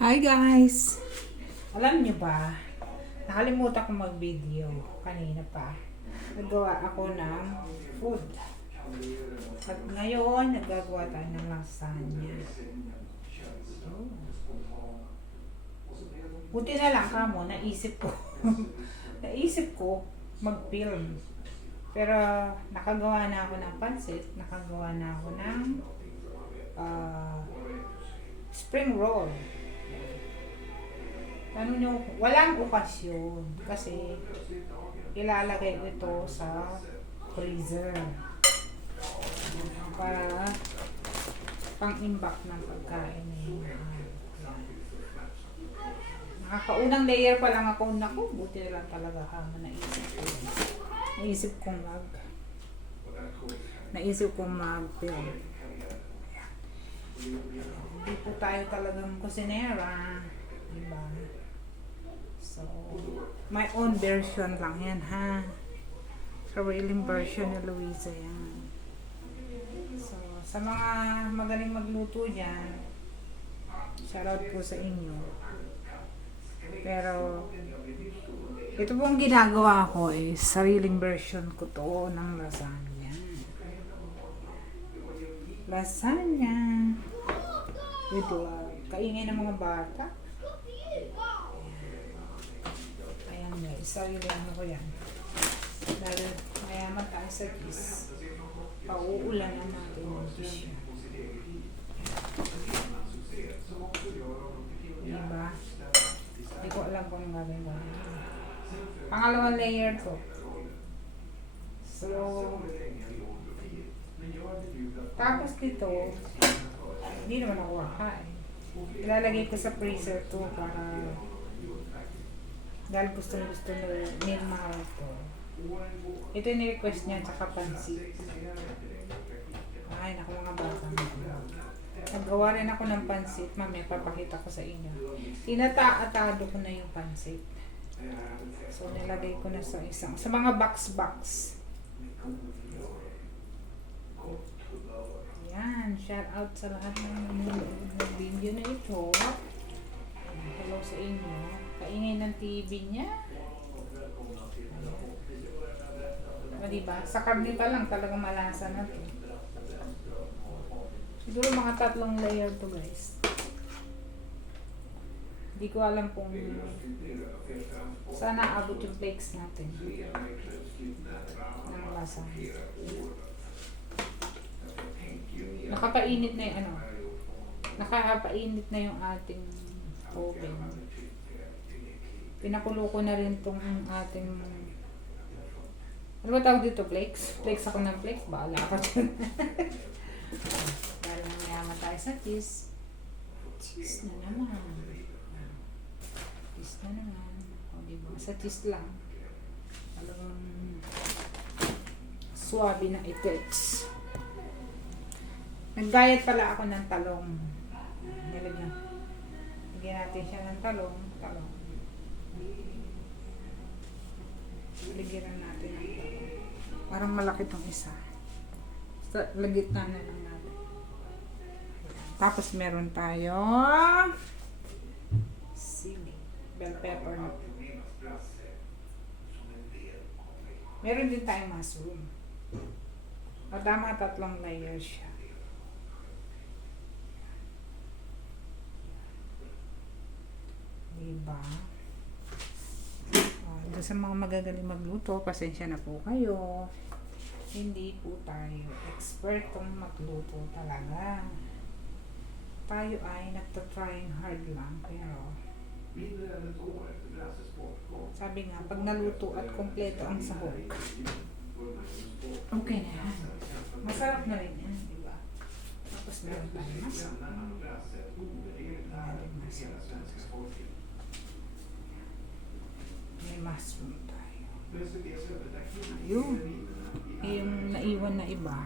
Hi guys! Alam nyo ba, nakalimutan ko mag-video kanina pa. Naggawa ako ng food. At ngayon, nagagawa tayo ng lasagna. Oh. Buti na lang kamo, naisip ko. naisip ko mag-film. Pero nakagawa na ako ng pansit, nakagawa na ako ng spring roll. Ano nyo, walang okasyon kasi ilalagay ito sa freezer para pang-imbak ng pagkain niyo. Nakakaunang layer pa lang ako, naku, buti na lang talaga kamo naisip kong mag-film. Hindi po tayo talagang kusinera, diba? So, my own version lang yan, ha? Sariling version ni Luisa yan. So, sa mga magaling magluto dyan, shoutout po sa inyo. Pero, ito pong ginagawa ko is sariling version ko to ng lasagna. Lasagna with love. Kaingay ng mga bata. Ayan guys, sarili ano ko yan. Dahil mayaman tayo sa kiss. Pauulanan natin yung kiss yan. Diba? Hindi ko alam kung anong gagawin ko. Pangalawang layer ko. So, tapos dito, hindi naman ako kakain. Ilalagay ko sa freezer to para dahil gusto ni Mara to. Ito yung ni-request niya tsaka pansit. Ay, naku mga bata. Naggawa rin ako ng pansit. Mamaya papakita ko sa inyo. Tinata-atado ko na yung pansit. So, nilagay ko na sa mga box. Yan, shout out sa lahat ng video na ito. Hello sa inyo. Kaingay ng TV niya. Diba? Sa karne pa lang talagang malasa na to. Siguro mga 3 layer to guys. Hindi ko alam kung sana abot yung flakes natin ng lasa. Nakapainit na yung nakapainit na yung ating oven. Pinakulo ko na rin tong ating ano ba tawag dito? Flakes? Flakes ako ng flakes? Baala ako dyan. Dahil mayaman tayo sa cheese. Cheese na naman. Cheese na naman. O diba? Sa cheese lang. Talagang swabe na itets. Naggayat pala ako ng talong. Nilagyan natin siya ng talong. Ligyan natin ng talong. Parang malaki tong isa. So, lagit na lang natin. Tapos meron tayo sili, bell pepper na. Meron din tayong mushroom. O tama, 3 layers siya. Diba? Doon sa mga magagaling magluto, pasensya na po kayo. Hindi po tayo expertong magluto talaga. Tayo ay nagtatrying hard lang, pero sabi nga, pag naluto at kompleto ang sahog, okay na yan. Masarap na rin yan, diba? Tapos meron tayo masarap. May mushroom tayo. Ayun. Yung naiwan na iba.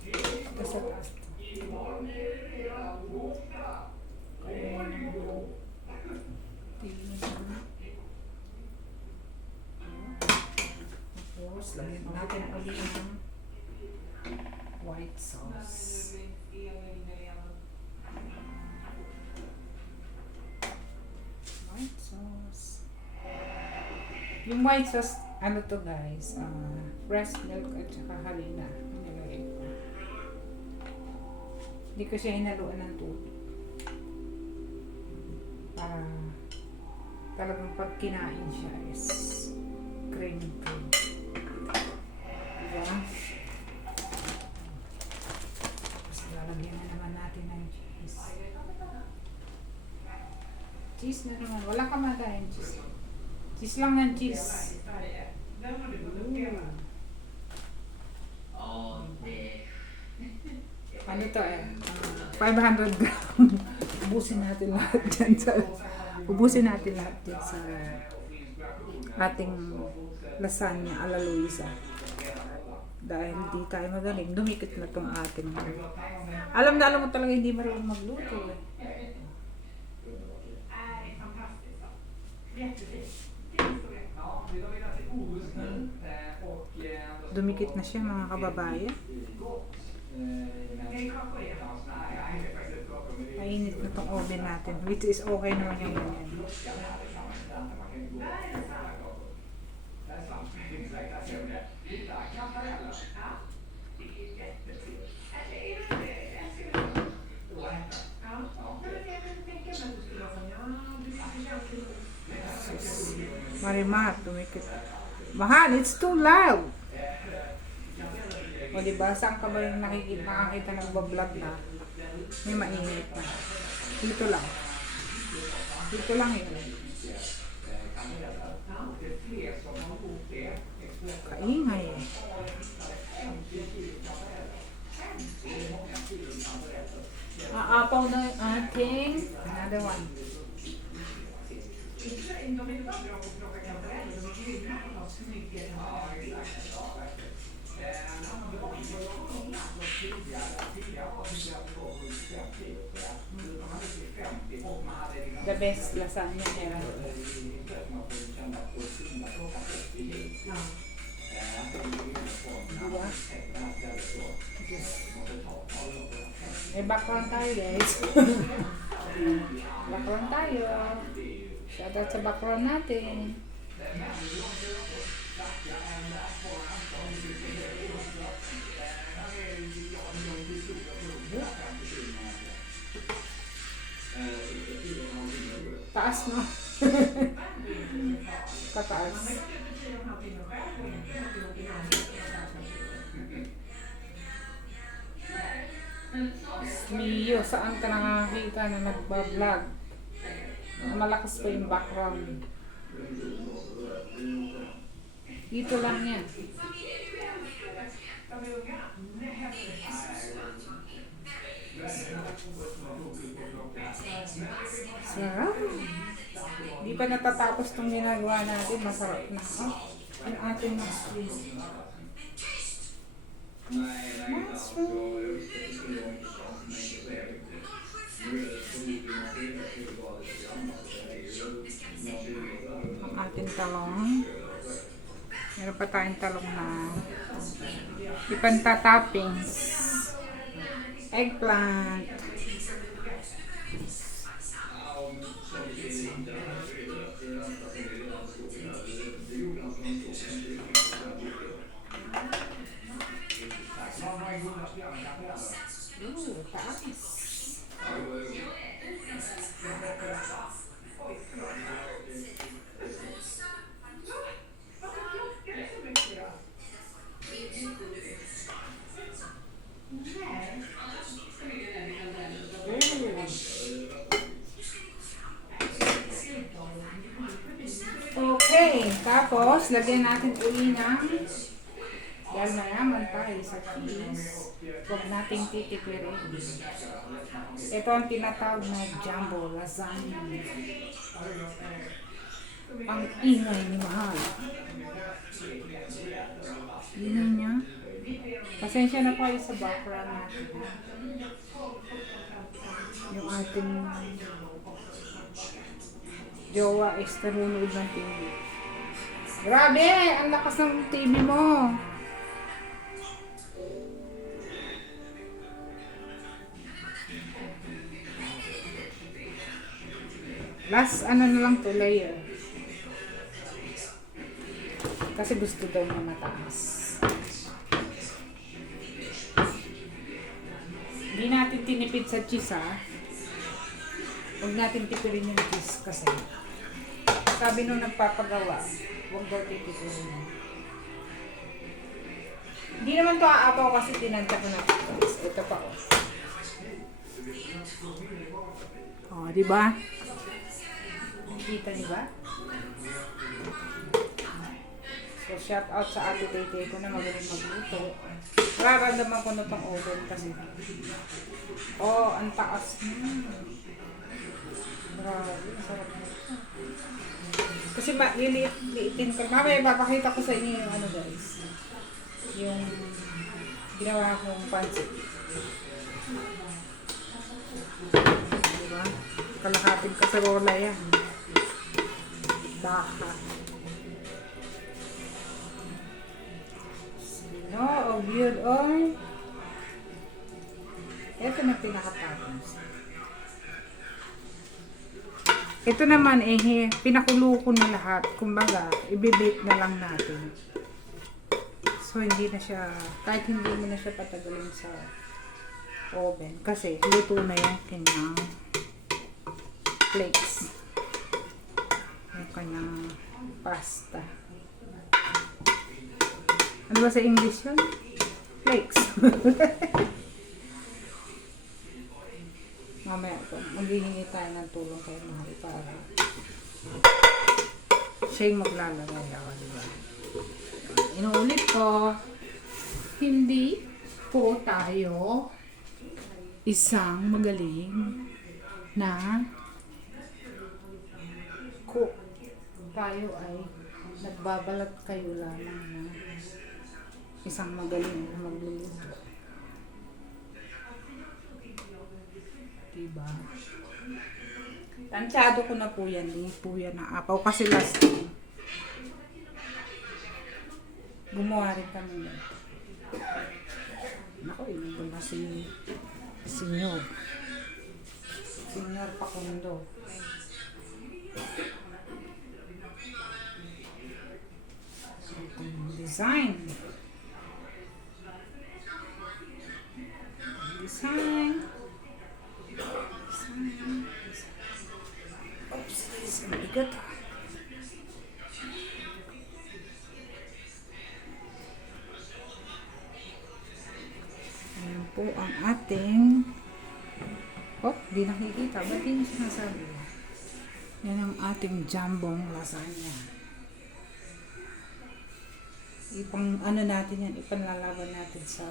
Ito sa taas to. Tapos, lagyan natin ulit ng white sauce. White sauce. Yung white sauce, ano to guys, fresh milk at saka harina. Nilagay ko. Hindi ko siya hinaluan ng tubig. Para talagang pag kinain siya is creamy. Diba? Tapos lalagyan na naman natin ng cheese. Cheese na naman. Wala ka man tayong cheese. Cheese lang ng cheese. Ano to 500 gram. Ubusin natin lahat dyan sa ating lasagna ala Luisa. Dahil hindi tayo magaling, dumikit na itong ating. Alam mo talaga hindi marunong magluto. Dumikit na siya mga kababayan. Mainit na itong oven natin, which is okay naman yung ganyan. Marimar, tumikit. Mahal, it's too loud. O diba, saan ka ba yung makakita nagbablog na may mainit na? Dito lang. Dito lang yun. Kaingay eh. Aapaw na yung ating another one. The best lasagna ever. Diba? Background tayo guys. Background tayo. Shoutout sa background natin. Taas mo. Kataas. Mio, saan ka nakakita na nagbablog? Malakas pa yung background. Dito lang yan. Sarap. Di pa natatapos itong ginagawa natin. Masarap na. Ang ating mushroom. Ang ating talong. Meron pa tayong talong na ipanta-toppings. Eggplant. Taas. Okay, tapos lagyan natin uli ng dahil mayaman tayo sa cheese. Huwag nating titipirin. Ito ang tinatawag na jumbo lasagna. Ang ingay ni Mahal. Ingay niya. Pasensya na po kayo sa background natin. Yung ating jowa is nanonood ng TV. Grabe! Ang lakas ng TV mo! Last ano na lang to, layer. Kasi gusto daw niya mataas. Hindi natin tinipid sa cheese ha. Huwag natin tipirin yung cheese kasi sabi nung nagpapagawa, huwag daw tipirin. Hindi naman to aapaw kasi tinadya ko na ito. Ito pa oh. Oh, di ba? Nakita niyo ba? So, shout out sa ate Tete ko na magaling magluto. Nararamdaman ko na itong oven kasi. Oh, ang taas. Grabe, sarap na ito. Kasi liliitin ko. Mamaya papakita ko sa inyo yung ano guys. Yung ginawa kong pancit. Diba? Kalahating kasarola yan. Baka. Sino o weird oil. Ito na pinakatapos. Ito naman pinakulo ko na lahat. Kumbaga, i-bake na lang natin. So, hindi na siya, kahit hindi mo na siya patagalin sa oven. Kasi, luto na yung kanyang flakes. Yung kanyang pasta. Ano ba sa English yun? Flakes. Mamaya ito, maghihingi tayo ng tulong kay Mahal para siya yung maglalagay ako, diba? Inuulit ko, hindi po tayo isang magaling na cook. Tayo ay nagbabalat kayo lamang na isang magaling na magluluto. Diba? Tansyado ko na po yan. Hindi po yan naapaw. Kasi last time, gumawa rin kami na. Naku, inubo na si Senyor Pakundo. Design. Oops, this is gonna be good. Ayan po ang ating di nakikita. Ba't yung sinasabi? Yan ang ating jambong lasagna. Ano natin yan, ipanlalaban natin sa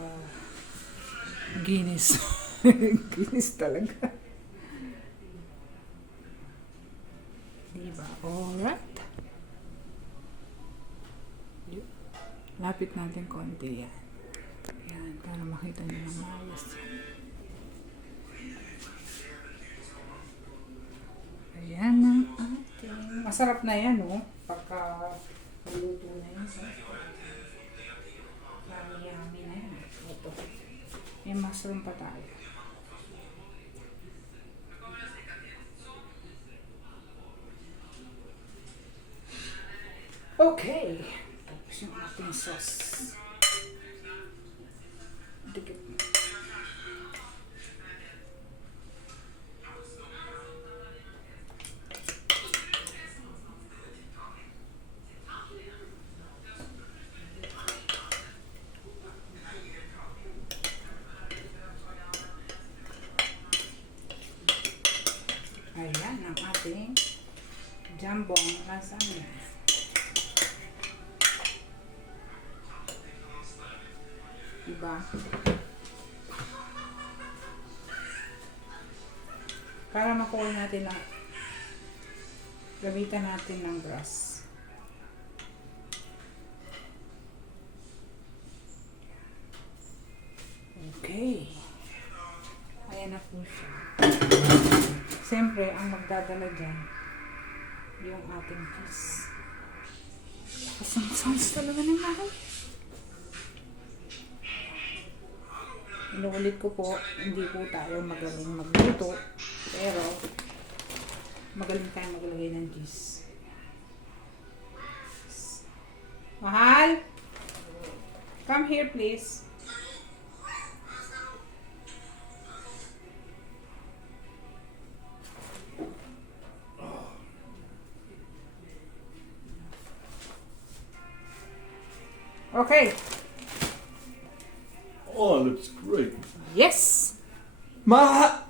Guinness. Guinness talaga. Diba? Alright. Lapit natin konti yan. Yan, para makita nyo ng maayos. Ayan ang ating. Masarap na yan, oh. Pagka maluto na yan. Yummy na yan. Ito. May mushroom pa tayo. Okay. Tapos yung ating sauce. Dikit. Ayan ang ating jambong lasagna. Diba? Para makuha natin lang, gamitan natin ng grass. Okay. Ayan na po siya. Siyempre, ang magdadala dyan, yung ating cheese. Tapos ang sounds talaga ng mahal. Inuulit ko po, hindi po tayo magaling magluto. Pero, magaling tayo maglagay ng cheese. Mahal? Come here, please. Okay. Oh, it looks great. Yes! Ma!